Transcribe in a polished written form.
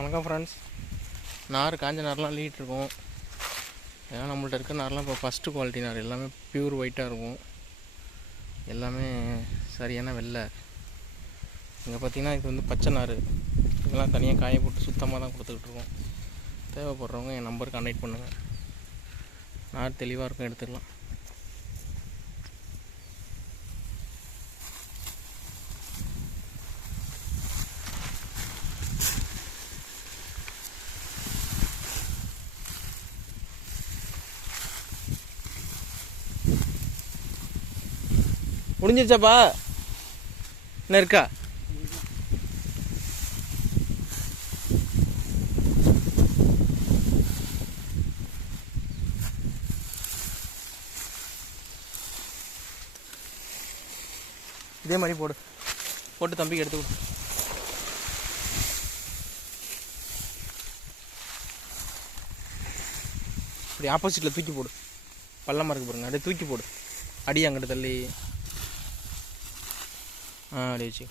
வணக்கம் ஃப்ரெண்ட்ஸ். நார் காஞ்ச நார்லாம் லீட்ருக்கும். ஏன்னா நம்மள்ட்ட இருக்க நார்லாம் இப்போ ஃபஸ்ட்டு குவாலிட்டி நார், எல்லாமே ப்யூர் ஒயிட்டாக இருக்கும், எல்லாமே சரியான வெள்ளை. இங்கே பார்த்திங்கன்னா இது வந்து பச்சை நார், இதெல்லாம் தனியாக காய போட்டு சுத்தமாக தான் கொடுத்துக்கிட்ருக்கோம். தேவைப்படுறவங்க என் நம்பருக்கு கான்டாக்ட் பண்ணுங்கள். நார் தெளிவாக இருக்கும், எடுத்துக்கலாம். முடிஞ்சிருச்சாப்பா? என்ன இருக்கா? இதே மாதிரி போட்டு தம்பிக்கு எடுத்து கொடு. இப்படி ஆப்போசிட்டில் தூக்கி போடு. பள்ளமாக இருக்கு பாருங்க, அப்படியே தூக்கி போடு. அடி அங்கிட்டு தள்ளி அப்படி வச்சு